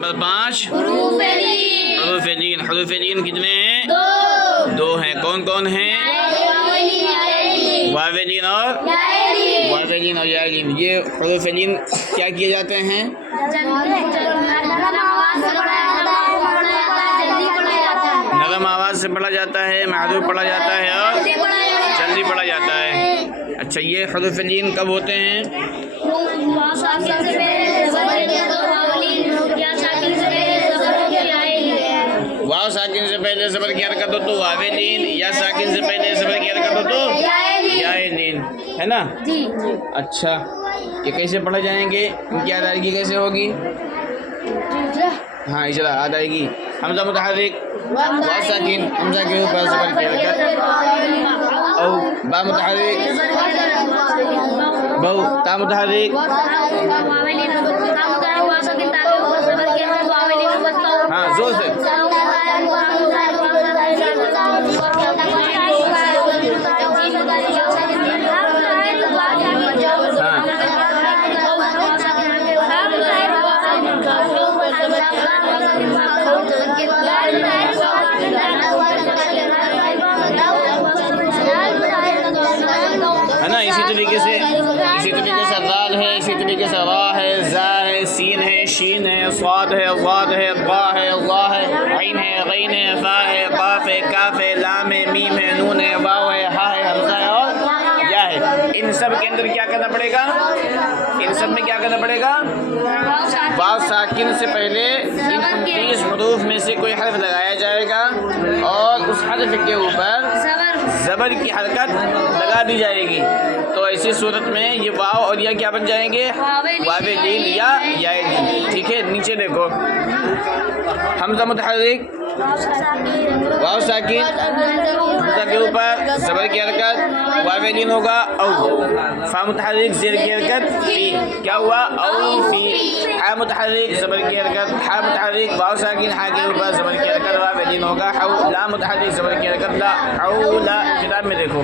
Number 5 حروف لین. حروف لین. حروف لین کتنے ہیں؟ 2 ہیں. کون کون ہیں؟ واو لین اور واو لین اور یا لین. یہ حروف لین کیا کیے جاتے ہیں؟ نرم آواز سے پڑھا جاتا ہے، معروف پڑھا جاتا ہے اور جلدی پڑھا جاتا ہے. اچھا، یہ حروف لین کب ہوتے ہیں؟ واو ساکن سے پہلے زبر کی حرکت ہو تو واو لین، یا ساکن سے پہلے زبر کی حرکت ہو تو یا لین، ہے نا؟ اچھا، یہ کیسے پڑھے جائیں گے؟ ان کی ادائیگی کیسے ہوگی؟ ہاں اجرا ادائیگی. حمزہ متحرک، واو ساکن، حمزہ کے اوپر زبر کی حرکت، او با متحرک، بو تا متحرک. ہاں زور سے. ہے نا؟ اسی طریقے سے دال ہے، اسی طریقے سے را ہے، زا ہے، سین ہے، شین ہے، صاد ہے، ضاد ہے، ضا ہے، ظا ہے، عین ہے، غین ہے، فا ہے، قاف ہے، کاف ہے، لام ہے، میم ہے، نون ہے، واو ہے، ہا ہے، حمزہ ہے اور یا ہے. ان سب کے اندر کیا کرنا پڑے گا؟ ان سب میں کیا کرنا پڑے گا؟ واو ساکن سے پہلے ان 29 حروف میں سے کوئی حرف لگایا جائے گا اور اس حرف کے اوپر زبر کی حرکت لگا دی جائے گی. تو ایسی صورت میں یہ واو اور یا کیا بن جائیں گے؟ واو لین یا لین. ٹھیک ہے، نیچے دیکھو. حمزہ متحرک، واو ساکن، حمزہ کے اوپر زبر کی حرکت، واو لین ہوگا او. فا متحرک، زیر کی حرکت، فی. کیا ہوا؟ او فی. حا متحرک، زبر کی حرکت، حا متحرک، واو ساکن، حا کے اوپر زبر کی حرکت، واو لین ہوگا حو. لا متحرک، زبر کی حرکت، لا، حو لا. کتاب میں دیکھو.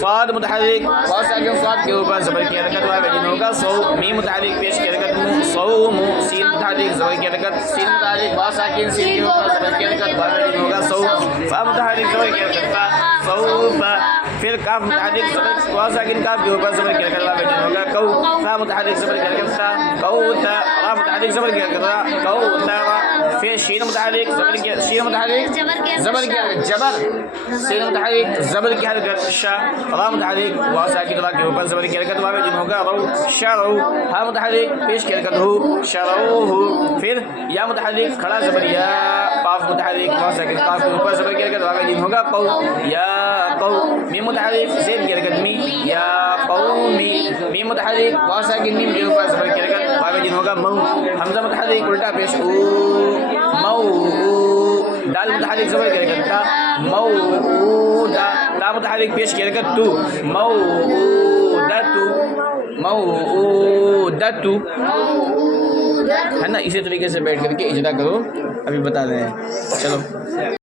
صاد متحرک، واو ساکن، صاد کے اوپر زبر کی حرکت، واو لین ہوگا صو. میم متحرک، پیش کی حرکت، مو، صو مو. سین متحرک، زبر کی حرکت، سین متحرک، واو ساکن، سین کے اوپر زبر کی حرکت، واو لین ہوگا صو. فا متحرک، زبر کی حرکت، فا، صو فا. پھر کاف متحرک، واو ساکن، کاف کے اوپر زبر کی حرکت، واو لین ہوگا کو. فا متحرک، زبر کی حرکت، تا، کو تا. را متحرک، زبر کی حرکت، را، کو تا را. پھر شین متحرک، شین متحرک، زبر کی حرکت، جبر. سین متحرک، زبر کی حرکت، شا. را متحرک، واو ساکن، را کے اوپر زبر کی حرکت، واو لین ہوگا رو، شرو. ہا متحرک، پیش کی حرکت، ہو، شرو ہو. پھر یا متحرک، کھڑا زبر یا. قاف متحرک، واو ساکن، قاف کے اوپر زبر کی حرکت، واو لین ہوگا قو، یا قو. میم متحرک، زید کی حرکت، می، یا قومی. میم متحرک، واو ساکن، میم کے اوپر زبر کی حرکت، واو لین ہوگا مو. حمزہ متحرک، الٹا پیش، او، مو. دال متحرک، زبر کی حرکت، تا، مو دا. تا متحرک، پیش کی حرکت، تو، مو دا تو، مو دا تو. ہے نا؟ اسی طریقے سے بیٹھ کر کے اجرا کرو. ابھی بتا رہے ہیں. چلو.